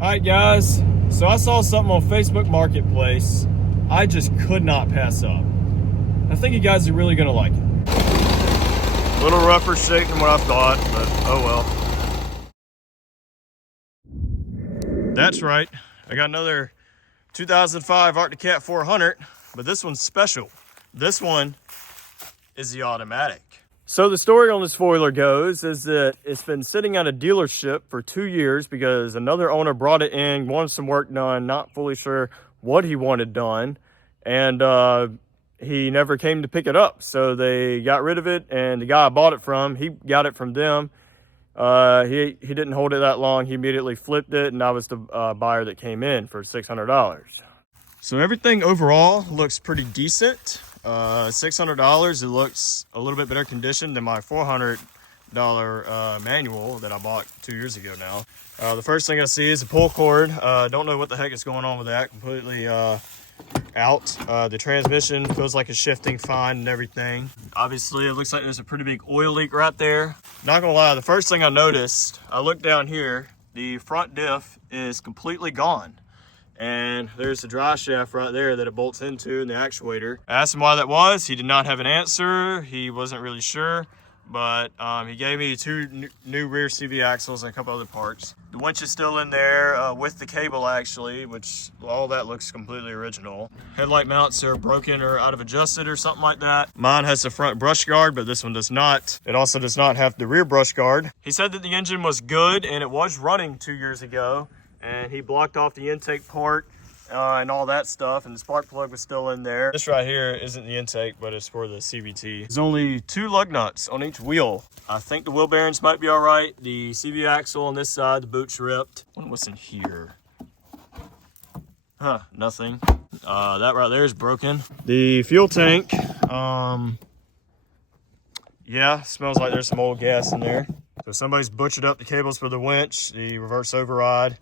Alright guys, so I saw something on Facebook Marketplace I just could not pass up. I think you guys are really gonna like it. A little rougher shape than what I thought, but oh well. That's right, I got another 2005 Arctic Cat 400, but this one's special. This one is the automatic. So the story on this foiler goes is that it's been sitting at a dealership for 2 years because another owner brought it in, wanted some work done, not fully sure what he wanted done, and he never came to pick it up. So they got rid of it, and the guy I bought it from, he got it from them. He didn't hold it that long. He immediately flipped it, and I was the buyer that came in for $600. So everything overall looks pretty decent. $600, it looks a little bit better condition than my $400 manual that I bought 2 years ago now. The first thing I see is a pull cord. Don't know what the heck is going on with that. Completely out. The transmission feels like it's shifting fine and everything. Obviously, it looks like there's a pretty big oil leak right there. Not gonna lie, the first thing I noticed, I looked down here, the front diff is completely gone. And there's the drive shaft right there that it bolts into and the actuator. I asked him why that was. He did not have an answer. He wasn't really sure, but he gave me two new rear CV axles and a couple other parts. The winch is still in there with the cable actually, which all that looks completely original. Headlight mounts are broken or out of adjusted or something like that. Mine has the front brush guard, but this one does not. It also does not have the rear brush guard. He said that the engine was good and it was running 2 years ago. And he blocked off the intake port and all that stuff, and the spark plug was still in there. This right here isn't the intake, but it's for the CVT. There's only 2 lug nuts on each wheel. I think the wheel bearings might be all right. The CV axle on this side, the boot's ripped. I wonder what's in here. Huh, nothing. That right there is broken. The fuel tank, yeah, smells like there's some old gas in there. So somebody's butchered up the cables for the winch, the reverse override,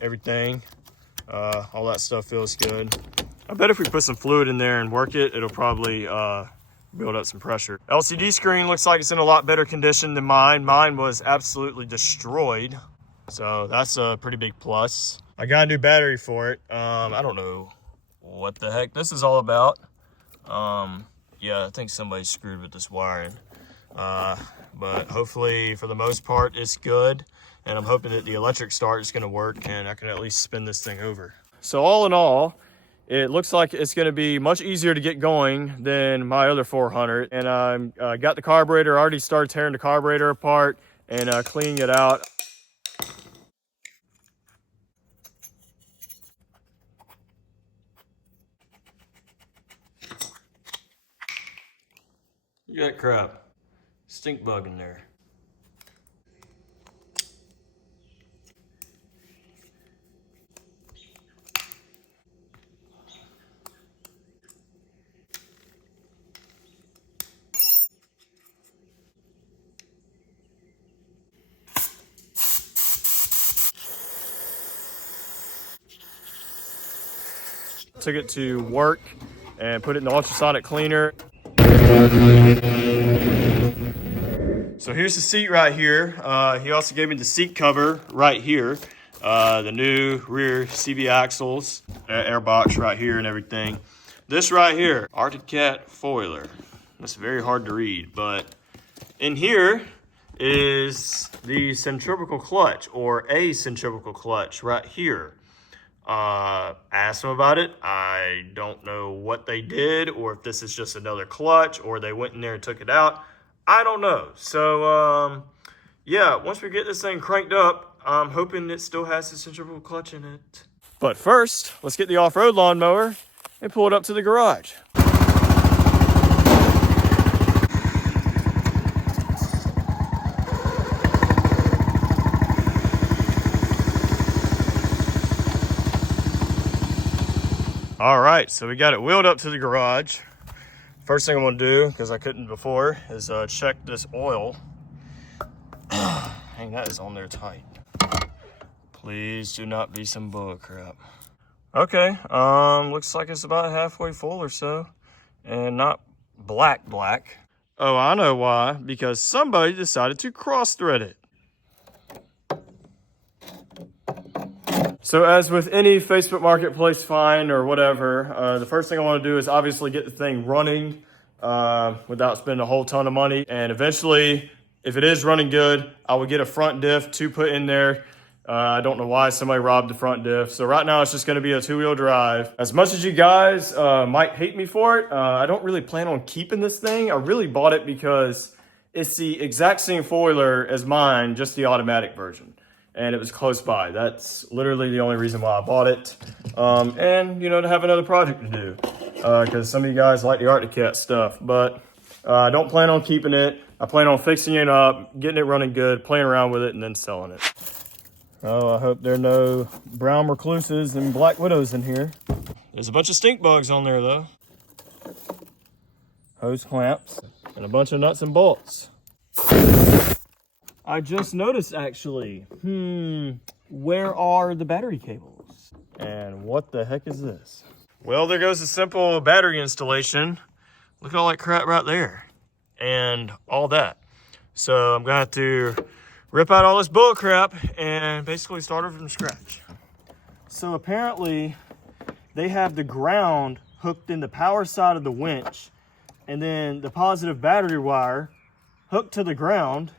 everything. All that stuff feels good. I bet if we put some fluid in there and work it, it'll probably build up some pressure. LCD screen looks like it's in a lot better condition than mine. Mine was absolutely destroyed, so that's a pretty big plus. I got a new battery for it. I don't know what the heck this is all about. Yeah, I think somebody screwed with this wiring. But hopefully for the most part it's good, and I'm hoping that the electric start is going to work and I can at least spin this thing over. So all in all, it looks like it's going to be much easier to get going than my other 400, and I got the carburetor. I already started tearing the carburetor apart and cleaning it out. Look at that crap. Stink bug in there. Took it to work and put it in the ultrasonic cleaner. So here's the seat right here. He also gave me the seat cover right here. The new rear CV axles, air box right here and everything. This right here, Arctic Cat foiler. That's very hard to read, but in here is the centrifugal clutch, or a centrifugal clutch right here. Asked them about it. I don't know what they did, or if this is just another clutch, or they went in there and took it out. I don't know. So, yeah, once we get this thing cranked up, I'm hoping it still has the centrifugal clutch in it. But first, let's get the off-road lawnmower and pull it up to the garage. All right, so we got it wheeled up to the garage. First thing I'm gonna do, because I couldn't before, is check this oil. Dang, that is on there tight. Please do not be some bull crap. Okay, looks like it's about halfway full or so, and not black. Oh, I know why, because somebody decided to cross thread it. So as with any Facebook Marketplace find or whatever, the first thing I want to do is obviously get the thing running without spending a whole ton of money. And eventually, if it is running good, I will get a front diff to put in there. I don't know why somebody robbed the front diff. So right now it's just going to be a 2-wheel drive. As much as you guys might hate me for it, I don't really plan on keeping this thing. I really bought it because it's the exact same foiler as mine, just the automatic version. And it was close by. That's literally the only reason why I bought it. And, you know, to have another project to do. Because some of you guys like the Arctic Cat stuff. But I don't plan on keeping it. I plan on fixing it up, getting it running good, playing around with it, and then selling it. Oh, I hope there are no brown recluses and black widows in here. There's a bunch of stink bugs on there, though. Hose clamps and a bunch of nuts and bolts. I just noticed, actually, where are the battery cables? And what the heck is this? Well, there goes a simple battery installation. Look at all that crap right there. And all that. So I'm gonna have to rip out all this bull crap and basically start over from scratch. So apparently they have the ground hooked in the power side of the winch and then the positive battery wire hooked to the ground.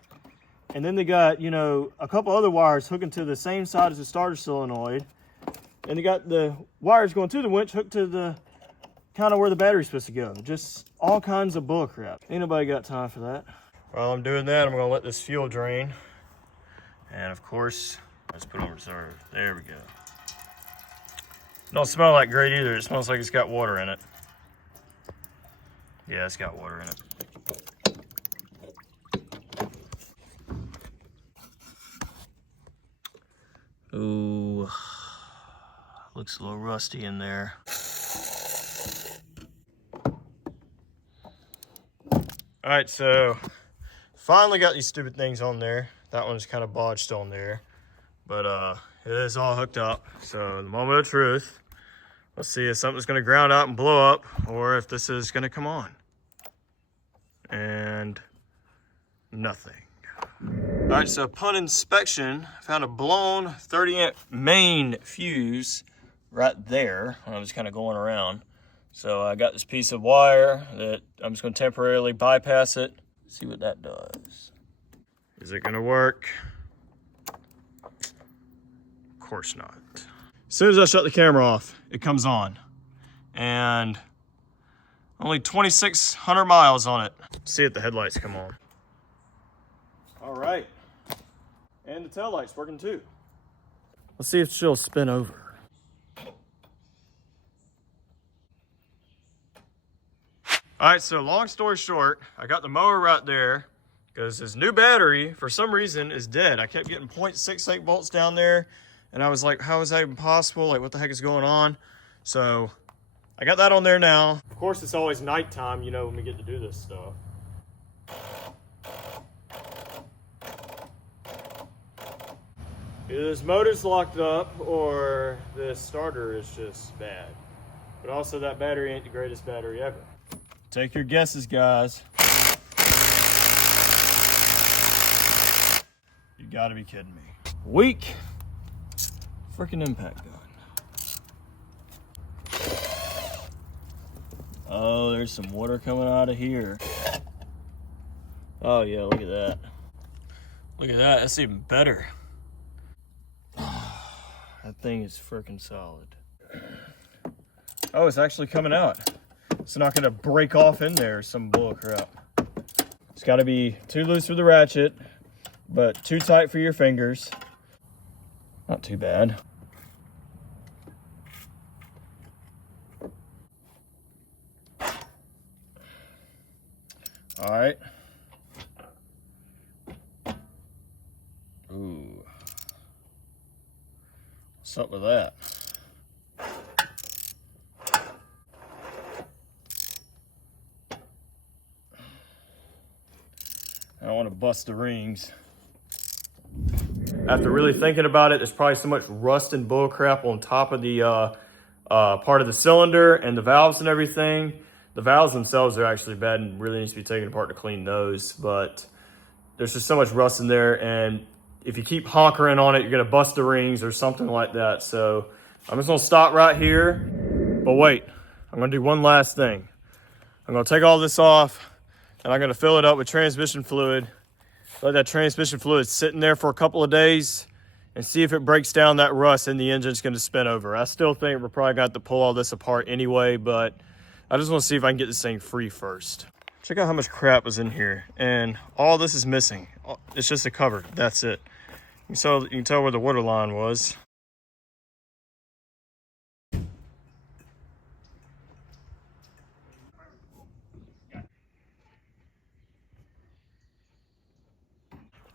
And then they got, you know, a couple other wires hooking to the same side as the starter solenoid. And they got the wires going through the winch hooked to the kind of where the battery's supposed to go. Just all kinds of bull crap. Ain't nobody got time for that. While I'm doing that, I'm gonna let this fuel drain. And of course, let's put on reserve. There we go. Don't smell like great either. It smells like it's got water in it. Yeah, it's got water in it. Ooh, looks a little rusty in there. All right, so finally got these stupid things on there. That one's kind of bodged on there, but it is all hooked up. So the moment of truth, let's see if something's gonna ground out and blow up or if this is gonna come on. And nothing. All right, so upon inspection, I found a blown 30-amp main fuse right there when I was kind of going around. So I got this piece of wire that I'm just going to temporarily bypass it. See what that does. Is it going to work? Of course not. As soon as I shut the camera off, it comes on. And only 2,600 miles on it. See if the headlights come on. All right. And the taillight's working too. Let's see if she'll spin over. All right, so long story short, I got the mower right there because this new battery, for some reason, is dead. I kept getting 0.68 volts down there, and I was like, how is that even possible? Like, what the heck is going on? So I got that on there now. Of course, it's always nighttime, you know, when we get to do this stuff. Either this motor's locked up or this starter is just bad. But also that battery ain't the greatest battery ever. Take your guesses, guys. You gotta be kidding me. Weak freaking impact gun. Oh, there's some water coming out of here. Oh yeah, look at that. Look at that, that's even better. That thing is freaking solid. Oh, it's actually coming out. It's not gonna break off in there, some bull crap. It's gotta be too loose for the ratchet, but too tight for your fingers. Not too bad. All right. Ooh. What's up with that? I don't want to bust the rings. After really thinking about it, there's probably so much rust and bull crap on top of the part of the cylinder and the valves and everything. The valves themselves are actually bad and really needs to be taken apart to clean those, but there's just so much rust in there, and if you keep honkering on it, you're gonna bust the rings or something like that. So I'm just gonna stop right here. But wait, I'm gonna do one last thing. I'm gonna take all this off and I'm gonna fill it up with transmission fluid. Let that transmission fluid sit in there for a couple of days and see if it breaks down that rust and the engine's gonna spin over. I still think we're probably gonna have to pull all this apart anyway, but I just wanna see if I can get this thing free first. Check out how much crap was in here, and all this is missing. It's just a cover, that's it. You can tell where the water line was.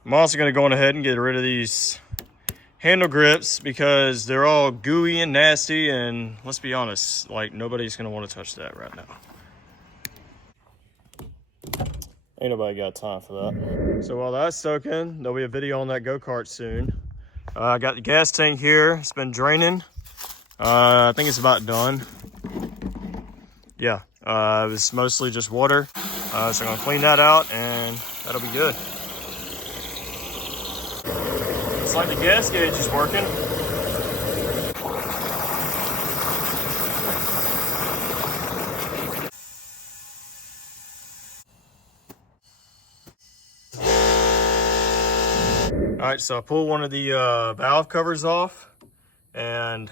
I'm also gonna go on ahead and get rid of these handle grips because they're all gooey and nasty, and let's be honest, like nobody's gonna want to touch that right now. Ain't nobody got time for that. So while that's soaking, there'll be a video on that go-kart soon. I got the gas tank here. It's been draining. I think it's about done. Yeah, it was mostly just water. So I'm gonna clean that out and that'll be good. It's like the gas gauge is working. All right, so I pulled one of the valve covers off, and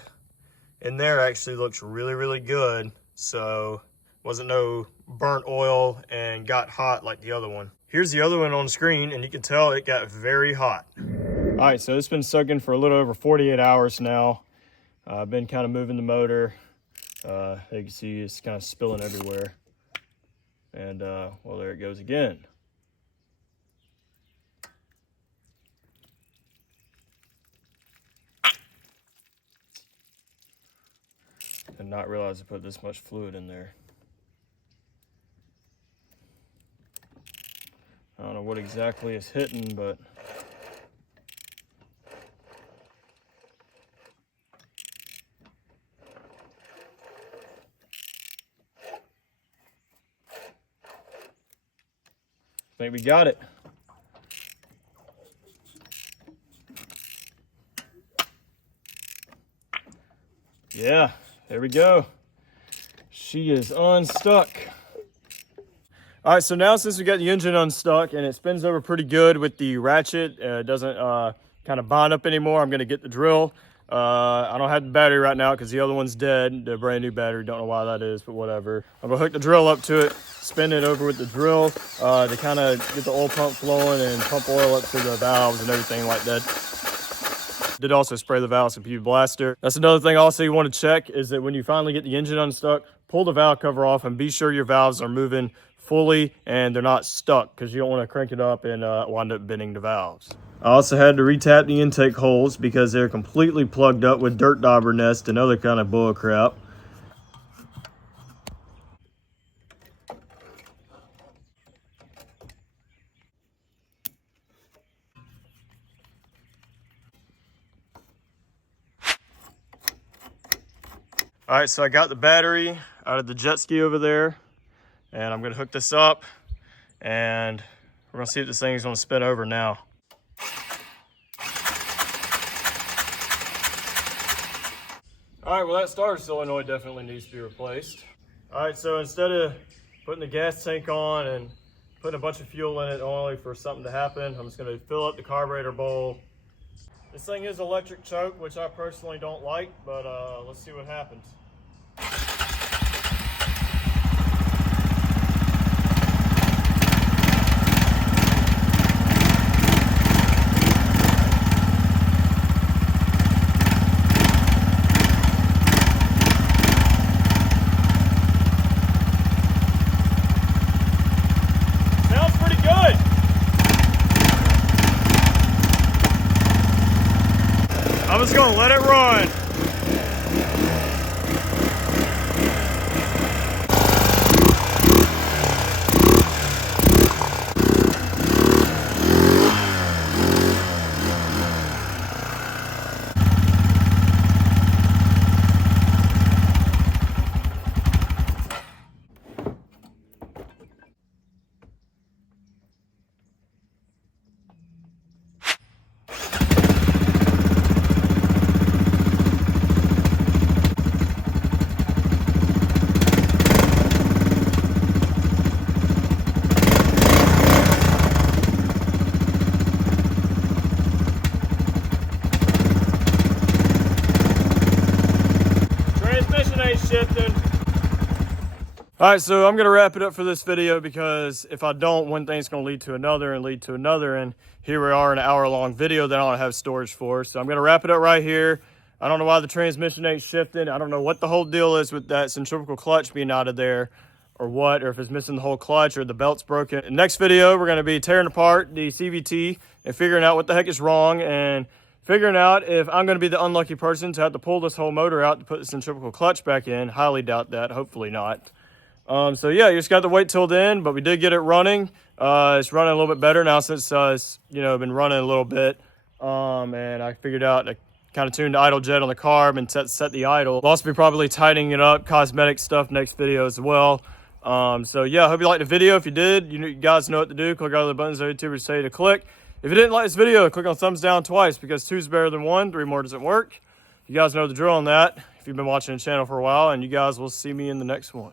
in there actually looks really, really good. So wasn't no burnt oil and got hot like the other one. Here's the other one on screen, and you can tell it got very hot. All right, so it's been soaking for a little over 48 hours now. I've been kind of moving the motor. You can see it's kind of spilling everywhere. And well, there it goes again. Did not realize I put this much fluid in there. I don't know what exactly is hitting, but I think we got it. Yeah, there we go. She is unstuck. All right, so now since we got the engine unstuck and it spins over pretty good with the ratchet, it doesn't kind of bind up anymore, I'm gonna get the drill. I don't have the battery right now because the other one's dead, the brand new battery, don't know why that is, but whatever. I'm gonna hook the drill up to it, spin it over with the drill to kind of get the oil pump flowing and pump oil up to the valves and everything like that. Did also spray the valves with PB Blaster. That's another thing also you want to check is that when you finally get the engine unstuck, pull the valve cover off and be sure your valves are moving fully and they're not stuck because you don't want to crank it up and wind up bending the valves. I also had to retap the intake holes because they're completely plugged up with dirt dauber nest and other kind of bull crap. All right, so I got the battery out of the jet ski over there, and I'm gonna hook this up, and we're gonna see if this thing's gonna spin over now. All right, well that starter solenoid definitely needs to be replaced. All right, so instead of putting the gas tank on and putting a bunch of fuel in it only for something to happen, I'm just gonna fill up the carburetor bowl. This thing is electric choke, which I personally don't like, but let's see what happens. Sounds pretty good. I'm just gonna let it run. shifting. All right, so I'm gonna wrap it up for this video because if I don't, one thing's gonna lead to another and lead to another, and here we are in an hour-long video that I don't have storage for. So I'm gonna wrap it up right here. I don't know why the transmission ain't shifting. I don't know what the whole deal is with that centrifugal clutch being out of there or what, or if it's missing the whole clutch or the belt's broken. In the next video, we're gonna be tearing apart the CVT and figuring out what the heck is wrong and figuring out if I'm gonna be the unlucky person to have to pull this whole motor out to put the centrifugal clutch back in. Highly doubt that, hopefully not. So yeah, you just got to wait till then, but we did get it running. It's running a little bit better now since it's, you know, been running a little bit. And I figured out to kind of tune the idle jet on the carb and set the idle. I'll also be probably tightening it up, cosmetic stuff next video as well. So yeah, I hope you liked the video. If you did, you guys know what to do. Click all the buttons that YouTubers say to click. If you didn't like this video, click on thumbs down twice because 2 is better than 1. 3 more doesn't work. You guys know the drill on that if you've been watching the channel for a while, and you guys will see me in the next one.